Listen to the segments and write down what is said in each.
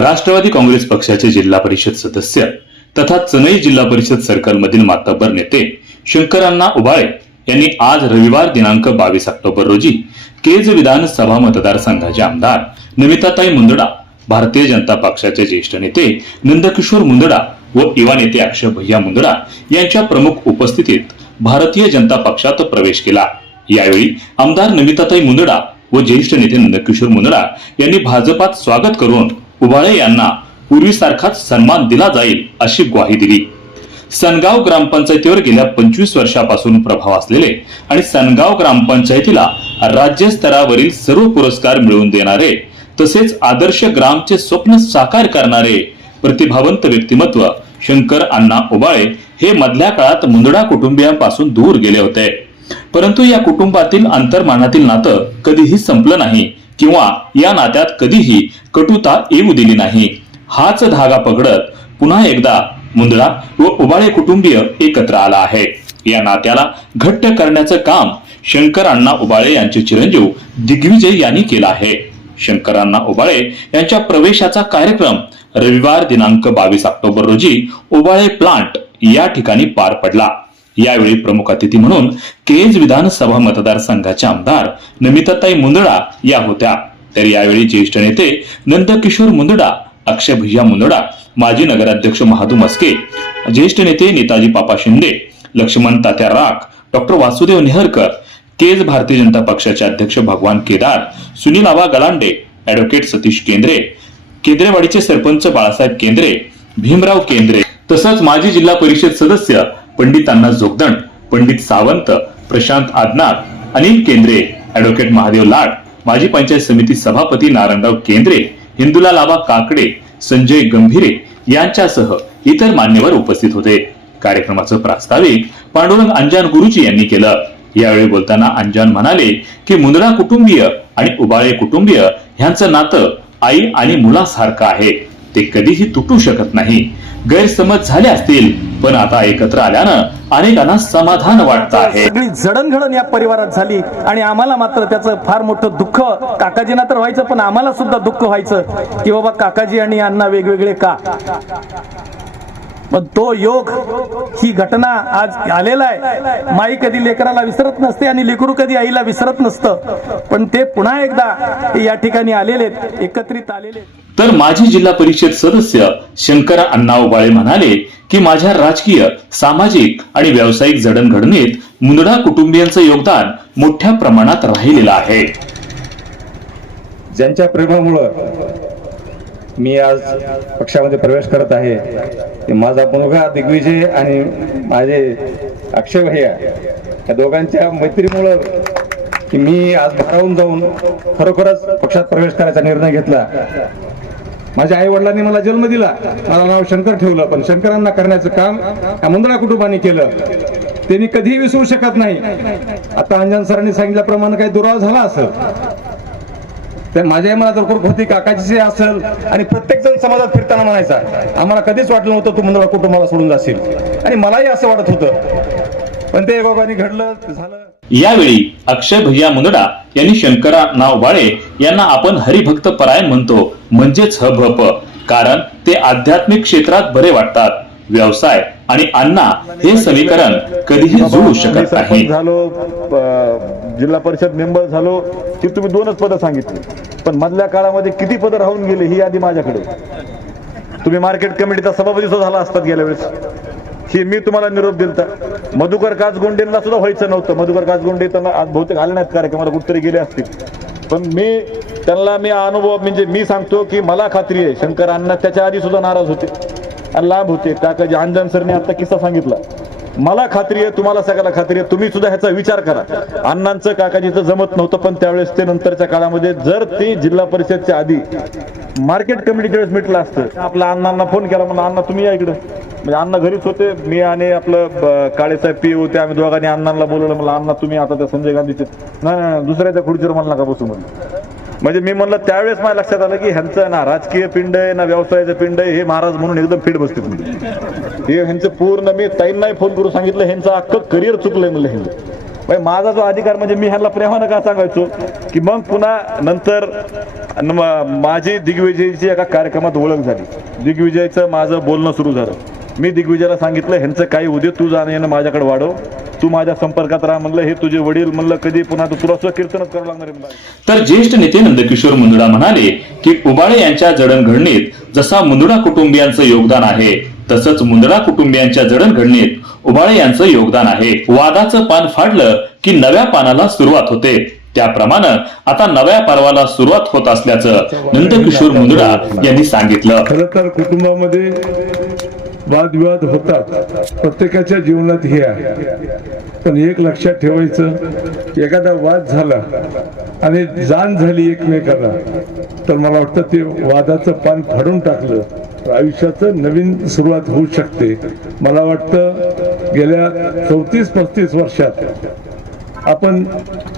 राष्ट्रवादी काँग्रेस पक्षाचे जिल्हा परिषद सदस्य तथा चनई जिल्हा परिषद सर्कल मधील मातब्बर नेते शंकरांना उबाळे यांनी आज रविवार दिनांक 22 ऑक्टोबर रोजी केज विधानसभा मतदारसंघाचे आमदार नमिताताई मुंदडा, भारतीय जनता पक्षाचे ज्येष्ठ नेते नंदकिशोर मुंदडा व युवा नेते अक्षय भैया मुंदडा यांच्या प्रमुख उपस्थितीत भारतीय जनता पक्षात प्रवेश केला। यावेळी आमदार नमिताताई मुंदडा व ज्येष्ठ नेते नंदकिशोर मुंदडा यांनी भाजपात स्वागत करून उबाळे यांना पूर्वीसारखाच सन्मान दिला जाईल अशी ग्वाही दिली। सनगाव ग्रामपंचायतीवर गेल्या 25 वर्षापासून प्रभाव असलेले आणि सनगाव ग्रामपंचायतीला राज्य स्तरावरील सर्व पुरस्कार मिळवून देणारे तसेच आदर्श ग्रामचे स्वप्न साकार करणारे प्रतिभावंत व्यक्तिमत्व शंकर अण्णा उबाळे हे मधल्या काळात मुंदडा कुटुंबियांपासून दूर गेले होते, परंतु या कुटुंबातील अंतर्मानातील नातं कधीही संपलं नाही किंवा या नात्यात कधीही कटुता येऊ दिली नाही। हाच धागा पकडत पुन्हा एकदा मुंदडा व उबाळे कुटुंबीय एकत्र आला आहे। या नात्याला घट्ट करण्याचं काम शंकर अण्णा उबाळे यांचे चिरंजीव दिग्विजय यांनी केलं आहे। शंकर अण्णा उबाळे यांच्या प्रवेशाचा कार्यक्रम रविवार दिनांक 22 ऑक्टोबर रोजी उबाळे प्लांट या ठिकाणी पार पडला। यावेळी प्रमुख अतिथी म्हणून केज विधानसभा मतदारसंघाचे आमदार नमिताताई मुंदडा या होत्या। तर यावेळी ज्येष्ठ नेते नंदकिशोर मुंदडा, अक्षय भैया मुंदडा, माजी नगराध्यक्ष महादू मस्के, ज्येष्ठ नेते नेताजी पापा शिंदे, लक्ष्मण तात्या राख, डॉक्टर वासुदेव नेहरकर, केज भारतीय जनता पक्षाचे अध्यक्ष भगवान केदार, सुनील आबा गलांडे, ॲडव्होकेट सतीश केंद्रे, केंद्रेवाडीचे सरपंच बाळासाहेब केंद्रे, भीमराव केंद्रे तसंच माजी जिल्हा परिषद सदस्य पंडित अण्णा जोगदंड, पंडित सावंत, प्रशांत आदनार, अनिल केंद्रे, ॲडव्होकेट महादेव लाड, माजी पंचायत समिती सभापती नारायणराव केंद्रे, हिंदुलाल आबा काकडे, संजय गंभीरे यांच्यासह इतर मान्यवर उपस्थित होते। कार्यक्रमाचं प्रास्ताविक पांडुरंग अंजान गुरुजी यांनी केलं। यावेळी बोलताना अंजान म्हणाले की मुंदडा कुटुंबीय आणि उबाळे कुटुंबीय यांचं नातं आई आणि मुलासारखं आहे, ते कधीही तुटू शकत नाही। गैरसमज झाले असतील पण आता एकत्र आल्यानं अनेकांना समाधान वाटतं आहे। सगळी जडणघडण या परिवारात झाली आणि आम्हाला मात्र त्याचं फार मोठं दुःख, काकाजींना तर व्हायचं पण आम्हाला सुद्धा दुःख व्हायचं की बाबा काकाजी आणि अण्णा वेगवेगळे का। पण तो योग, ही घटना आज आलेला आहे। माई कधी लेकराला विसरत नसते आणि लेकरू कधी आईला विसरत नसतं, पण ते पुन्हा एकदा या ठिकाणी आलेले, एकत्रित आलेले। तर माजी जिल्हा परिषद सदस्य शंकर अण्णा उबाळे म्हणाले की माझ्या राजकीय, सामाजिक आणि व्यावसायिक जडणघडणीत मुंदडा कुटुंबियांचं योगदान मोठ्या प्रमाणात राहिलेलं आहे। ज्यांच्या प्रेमामुळे मी आज पक्षामध्ये प्रवेश करत आहे ते माझा मुलगा दिग्विजय आणि माझे अक्षय भैया, या दोघांच्या मैत्रीमुळे की मी आज भारावून जाऊन खरोखरच पक्षात प्रवेश करायचा निर्णय घेतला। माझ्या आई वडिलांनी मला जन्म दिला, मला नाव शंकर ठेवलं, पण शंकरांना करण्याचं काम या मुंदडा कुटुंबाने केलं, ते मी कधीही विसरू शकत नाही। आता अंजन सरांनी सांगितल्याप्रमाणे काही दुरावा झाला असेल तर माझ्या मनात खूप होती, काकाची असेल आणि प्रत्येक जण समाजात फिरताना म्हणायचा आम्हाला कधीच वाटलं नव्हतं तू मुंदडा कुटुंबाला सोडून जाशील, आणि मलाही असं वाटत होतं, पण ते एकोगाने घडलं झालं। यावेळी अक्षय भैया मुंदडा यांनी शंकरांना उबाळे यांना आपण हरिभक्त परायण म्हणतो म्हणजेच हभप, कारण ते आध्यात्मिक क्षेत्रात बरे वाटतात। व्यवसाय आणि अण्णा हे समीकरण कधीही जुळू शकत नाही। झालो जिल्हा परिषद मेंबर झालो की तुम्ही 2च पदं सांगितली, पण मधल्या काळामध्ये किती पदं राहून गेले ही यादी माझ्याकडे। तुम्ही मार्केट कमिटीचा सभापती सुद्धा झाला असतात गेल्या वेळेस, ही मी तुम्हाला निरोप दिलता। मधुकर काचगोंडेंना सुद्धा व्हायचं नव्हतं, मधुकर काचगोंडे त्यांना आज बहुतेक आले नाहीत कार्यक्रमाला, कुठतरी गेले असतील, पण मी त्यांना अनुभव म्हणजे मी सांगतो की मला खात्री आहे शंकर अण्णा त्याच्या आधी सुद्धा नाराज होते आणि लांब होते। काकाजी अंजन सरने आता किस्सा सांगितला, मला खात्री आहे, तुम्हाला सगळ्याला खात्री आहे, तुम्ही सुद्धा ह्याचा विचार करा। अण्णांचं काकाजीचं जमत नव्हतं, पण त्यावेळेस ते नंतरच्या काळामध्ये जर ते जिल्हा परिषदच्या आधी मार्केट कमिटीच्या वेळेस मिटलं असतं, आपल्या अण्णांना फोन केला, म्हणून अण्णा तुम्ही या इकडे, म्हणजे अण्णा घरीच होते, मी आणि आपलं काळेसाहेब पी होते, आम्ही दोघांनी अण्णांना बोलवलं, मला अण्णा तुम्ही आता त्या संजय गांधीचे नाही दुसऱ्याच्या खुर्चीवर मला नका बसू म्हणलं, म्हणजे मी म्हणलं त्यावेळेस माझ्या लक्षात आलं की ह्यांचं ना राजकीय पिंड आहे ना व्यवसायाचं पिंड आहे, हे महाराज म्हणून एकदम फिट बसते तुम्ही. हे ह्यांचं पूर्ण मी ताईंनाही फोन करून सांगितलं ह्यांचं अख्खं करिअर चुकलंय म्हणलं ह्यांचं. माझा जो अधिकार म्हणजे मी ह्यांना प्रेमानं का सांगायचो की मग पुन्हा नंतर माझी दिग्विजयची एका कार्यक्रमात ओळख झाली. दिग्विजयचं माझं बोलणं सुरू झालं. मी दिग्विजयला सांगितलं ह्यांचं काही उद्या तू जाणं येणं माझ्याकडे वाढव, तू माझ्या संपर्कात राहा म्हणलं. हे तुझे वडील म्हणलं कधी पुन्हा तुला असं कीर्तनच करावं लागणार आहे म्हणलं. तर ज्येष्ठ नेते नंदकिशोर मुंदडा म्हणाले की उबाळे यांच्या जडणघडणीत जसा मुंदडा कुटुंबियांचं योगदान आहे तसंच मुंदडा कुटुंबियांच्या जडणघडणीत उबाळे यांचं योगदान आहे. वादाचं पान फाडलं की नव्या पानाला सुरुवात होते, त्याप्रमाणे आता नव्या पर्वाला सुरुवात होत असल्याचं नंदकिशोर मुंदडा यांनी सांगितलं. खरं तर कुटुंबामध्ये वादविवाद होतात, प्रत्येकाच्या जीवनात हे आहे. पण एक लक्षात ठेवायचं, एखादा वाद झाला आणि जाण झाली एकमेकाला तर मला वाटतं ते वादाचं पान फाडून टाकलं तर आयुष्याचं नवीन सुरुवात होऊ शकते. मला वाटतं गेल्या 34-35 वर्षात आपण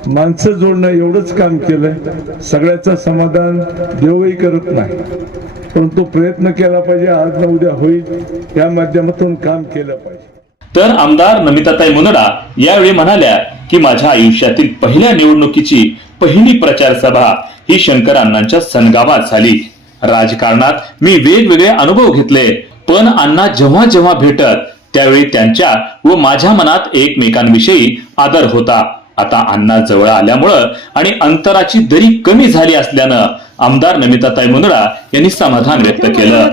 माणसं जोडणं एवढंच काम केलंय. सगळ्याचं समाधान देवही करत नाही, परंतु प्रयत्न केला पाहिजे. आज ना उद्या होईल, या माध्यमातून काम केलं पाहिजे. तर आमदार नमिताताई मुंदडा यावेळी म्हणाल्या की माझ्या आयुष्यातील पहिल्या निवडणुकीची पहिली प्रचार सभा ही शंकर अण्णांच्या सनगावात झाली. राजकारणात मी वेगवेगळे अनुभव घेतले, पण अण्णा जेव्हा जेव्हा भेटत त्यावेळी त्यांच्या व माझ्या मनात एकमेकांविषयी आदर होता. आता अण्णा जवळ आल्यामुळं आणि अंतराची दरी कमी झाली असल्यानं आमदार नमिताताई मुंदडा यांनी समाधान व्यक्त केलं.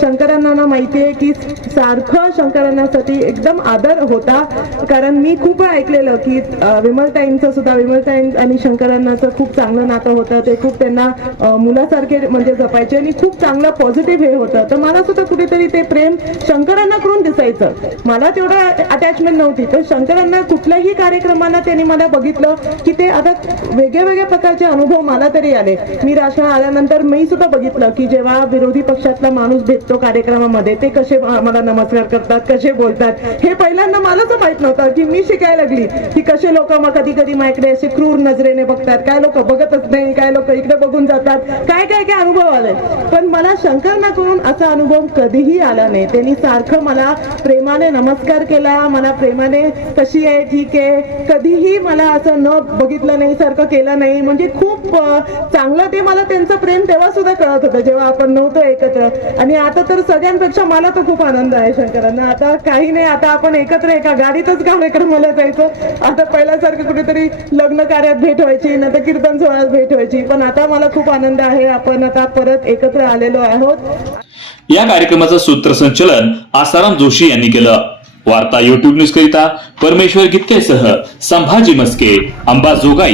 शंकरांना माहितीये की सारखं शंकरांसाठी एकदम आदर होता, कारण मी खूप ऐकलेलं की विमलताईंचं सुद्धा, विमलताई आणि शंकरांनाचं खूप चांगलं नातं होतं. ते खूप त्यांना मुलासारखे म्हणजे जपायचे आणि खूप चांगलं पॉझिटिव्ह हे होतं. तर मला सुद्धा कुठेतरी ते प्रेम शंकरांना करून दिसायचं. मला तेवढं अटॅचमेंट नव्हती, तर शंकरांना कुठल्याही कार्यक्रमांना त्यांनी मला बघितलं की ते आता वेगळ्या प्रकारचे अनुभव मला तरी आले. मी राजकारणात आल्यानंतर मी सुद्धा बघितलं की जेव्हा विरोधी पक्षातला माणूस भेटतो कार्यक्रमामध्ये ते कसे मला नमस्कार करतात, कसे बोलतात, हे पहिल्यांदा मलाच माहित नव्हतं. की मी शिकायला लागली की कसे लोक मग कधी कधी माझ्याकडे असे क्रूर नजरेने बघतात, काय लोक बघतच नाही, काय लोक इकडे बघून जातात, काय काय काय अनुभव आले. पण मला शंकरना करून असा अनुभव कधीही आला नाही. त्यांनी सारखं मला प्रेमाने नमस्कार केला, मला प्रेमाने कशी आहे ठीक आहे, कधीही मला असं न बघितलं नाही, सारखं केलं नाही. म्हणजे खूप चांगलं ते मला त्यांचं प्रेम तेव्हा सुद्धा कळत होतं जेव्हा आपण नव्हतो एकत्र. आणि आता तर सगळ्यांपेक्षा मला तर खूप आनंद आहे शंकरांना. आता काही नाही, आता आपण एकत्र एका गाडीतच कार्यक्रमाला जायचो. आता पहिल्यासारखं कुठेतरी लग्न कार्यात भेट व्हायची, न तर कीर्तन सोहळ्यात भेट व्हायची. पण आता मला खूप आनंद आहे, आपण आता परत एकत्र आलेलो आहोत. या कार्यक्रमाचं सूत्रसंचलन आसाराम जोशी यांनी केलं. वार्ता YouTube न्यूज करिता परमेश्वर गित्तेसह संभाजी मस्के, अंबाजोगाई.